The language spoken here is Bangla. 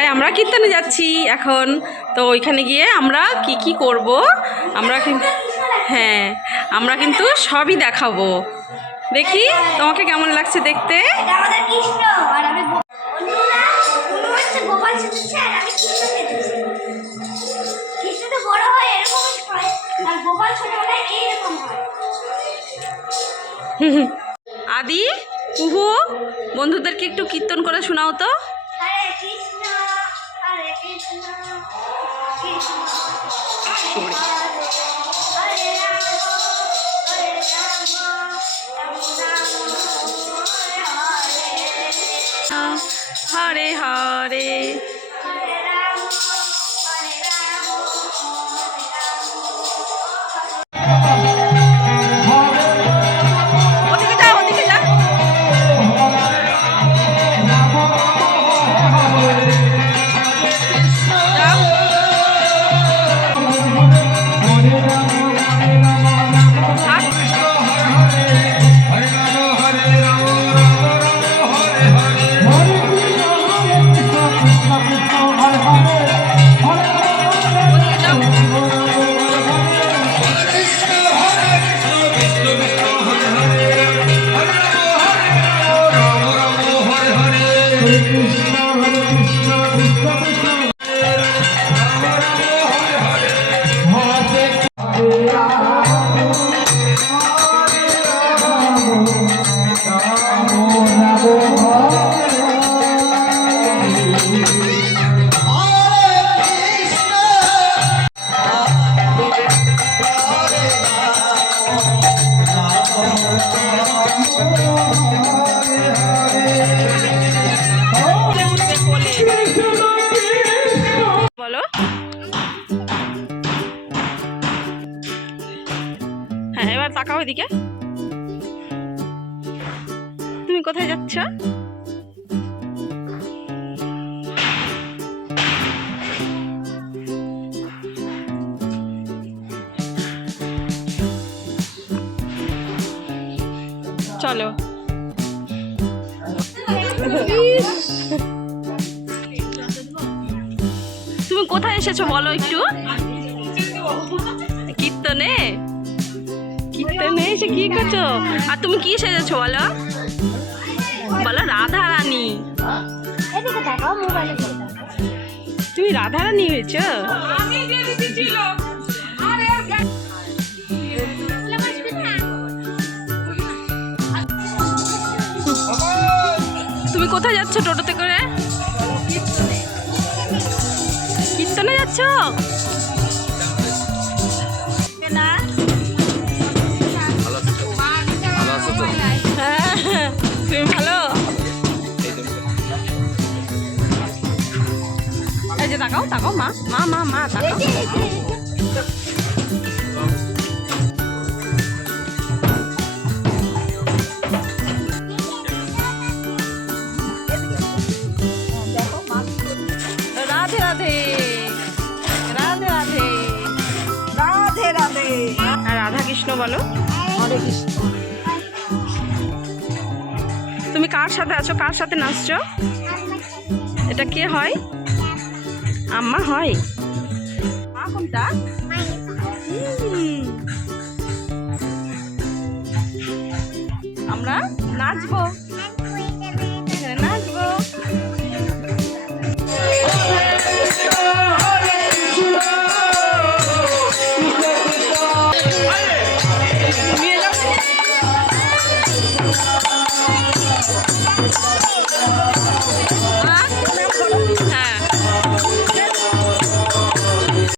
তাই আমরা কীর্তনে যাচ্ছি এখন। তো ওইখানে গিয়ে আমরা কি করব আমরা হ্যাঁ আমরা কিন্তু সবই দেখাবো। দেখি তোমাকে কেমন লাগছে দেখতে। আদি কুহু বন্ধুদেরকে একটু কীর্তন করে শোনাও তো। হরে হরে বলো। হ্যাঁ এবার তাকাও এদিকে। তুমি কোথায় যাচ্ছ? চলো। তুমি কোথায় এসেছো বলো একটু। কীর্তনে কীর্তনে এসে কি করছো? আর তুমি কি সেজেছো বলো? বলো রাধা রানী। তুমি রাধা রানী হয়েছো? তুমি কোথায় যাচ্ছ টোটোতে করে? কীর্তনে যাচ্ছ? তুমি ভালো? এই যে তাকাও তাকাও মা মা মা মা তাকাও। রাধে রাধে রাধে রাধে রাধে রাধে। আর রাধা কৃষ্ণ বলো। হরে কৃষ্ণ। তুমি কার সাথে আছো? কার সাথে নাচছো? এটা কে হয়? আম্মা হয়? মা কোনটা? আমরা নাচবো।